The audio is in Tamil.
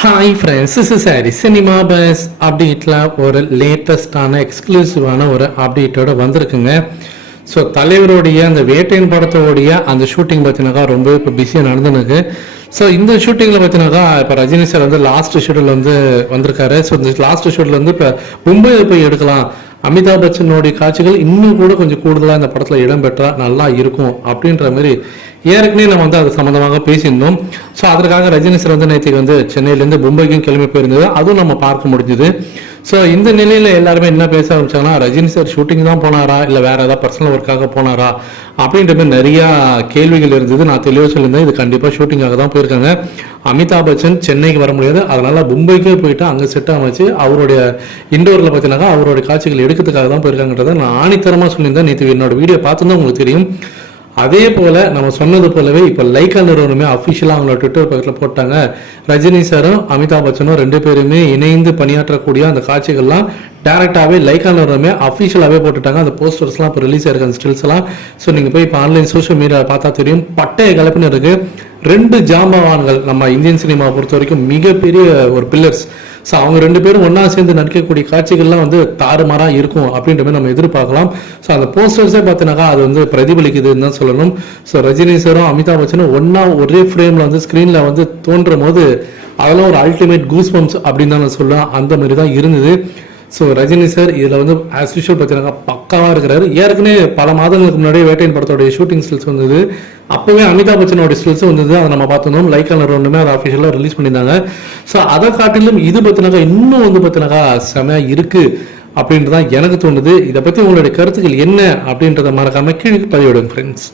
ஹாய் ஃப்ரெண்ட்ஸ் இஸ் சாரி சினிமா பஸ் அப்டேட்டில் ஒரு லேட்டஸ்டான எக்ஸ்க்ளூசிவான ஒரு அப்டேட்டோட வந்திருக்குங்க. ஸோ தலைவருடைய அந்த வேட்டையின் படத்தோடைய அந்த ஷூட்டிங் பார்த்தினாக்கா ரொம்ப இப்போ பிஸியாக நடந்துனுக்கு. ஸோ இந்த ஷூட்டிங்கில் பார்த்தீங்கன்னாக்கா இப்போ ரஜினி சார் வந்து லாஸ்ட் ஷெடியூல் வந்து வந்திருக்காரு. ஸோ இந்த லாஸ்ட் ஷெடியூல் வந்து இப்போ மும்பையில் போய் எடுக்கலாம். அமிதாப் பச்சனுடைய காட்சிகள் இன்னும் கூட கொஞ்சம் கூடுதலாக இந்த படத்தில் இடம்பெற்றா நல்லா இருக்கும் அப்படின்ற மாதிரி ஏற்கனவே நம்ம வந்து அது சம்மந்தமாக பேசியிருந்தோம். ஸோ அதற்காக ரஜினி சிறந்த நேத்திக்கு வந்து சென்னையிலேருந்து மும்பைக்கும் கிளம்பி போயிருந்தது. அதுவும் நம்ம பார்க்க முடிஞ்சுது. ஸோ இந்த நிலையில் எல்லாருமே என்ன பேச ஆரம்பிச்சாங்கன்னா ரஜினி சார் ஷூட்டிங் தான் போனாரா? இல்லை வேற ஏதாவது பர்சனல் ஒர்க்காக போனாரா? அப்படின்ற மாதிரி நிறையா கேள்விகள் இருந்தது. நான் தெளிவாக சொல்லியிருந்தேன். இது கண்டிப்பாக ஷூட்டிங்காக தான் போயிருக்காங்க. அமிதாப் பச்சன் சென்னைக்கு வர முடியாது. அதனால மும்பைக்கே போயிட்டு அங்கே செட் அமைச்சு அவருடைய இண்டோரில் பார்த்தீங்கன்னா அவருடைய காட்சிகள் எடுக்கிறதுக்காக தான் போயிருக்காங்கன்றதை நான் ஆணித்தரமாக சொல்லியிருந்தேன். நேற்று என்னோட வீடியோ பார்த்துருந்தா உங்களுக்கு தெரியும். அதே போல நம்ம சொன்னது போலவே இப்போ லைக்கா நிறுவனமே அஃபிஷியலாக அவங்களோட ட்விட்டர் பக்கத்தில் போட்டாங்க. ரஜினி சாரும் அமிதாப் பச்சனும் ரெண்டு பேருமே இணைந்து பணியாற்றக்கூடிய அந்த காட்சிகள்லாம் டேரெக்டாகவே லைக்கா நிறுவனமே அஃபிஷியலாகவே போட்டுட்டாங்க. அந்த போஸ்டர்ஸ்லாம் இப்போ ரிலீஸ் ஆயிருக்கு அந்த ஸ்டில்ஸ்லாம் ஸோ நீங்கள் போய் இப்போ ஆன்லைன் சோஷியல் மீடியாவில் பார்த்தா தெரியும். பட்டைய கலப்பின இருக்குது ரெண்டு ஜாம்பவான்கள் நம்ம இந்தியன் சினிமா பொறுத்த வரைக்கும் மிகப்பெரிய ஒரு பில்லர்ஸ் ஸோ அவங்க ரெண்டு பேரும் ஒன்றா சேர்ந்து நடிக்கக்கூடிய காட்சிகள்லாம் வந்து தாறுமாறாக இருக்கும் அப்படின்ற மாதிரி நம்ம எதிர்பார்க்கலாம். ஸோ அந்த போஸ்டர்ஸே பார்த்தீங்கன்னாக்கா அது வந்து பிரதிபலிக்குதுன்னு தான் சொல்லணும். ஸோ ரஜினி சாரும் அமிதாப் பச்சனும் ஒன்றா ஒரே ஃப்ரேமில் வந்து ஸ்க்ரீனில் வந்து தோன்றும் போது அதெல்லாம் ஒரு அல்டிமேட் கூஸ் பம்ப்ஸ் அப்படின்னு தான் நான் சொல்லுவேன். அந்த மாதிரி தான் இருந்தது. ஸோ ரஜினி சார் இதில் வந்து ஆஸ் யூஷுவல் பார்த்தீங்கன்னா பக்காவாக இருக்கிறாரு. ஏற்கனவே பல மாதங்களுக்கு முன்னாடியே வேட்டையின் படத்தோடைய ஷூட்டிங் ஸ்டில்ஸ் வந்தது. அப்போவே அமிதாப் பச்சனோட ஸ்டில்ஸ் வந்தது. அதை நம்ம பார்த்துருந்தோம். லைக் கலர் ஒன்றுமே அதை அஃபிஷியலாக ரிலீஸ் பண்ணியிருந்தாங்க. ஸோ அதை காட்டிலும் இது பார்த்தினாக்கா இன்னும் வந்து பார்த்தினாக்கா செமையாக இருக்குது அப்படின்றது தான் எனக்கு தோணுது. இதை பற்றி உங்களுடைய கருத்துக்கள் என்ன அப்படின்றத மறக்காமல் கீழே பதிவிடுங்க ஃப்ரெண்ட்ஸ்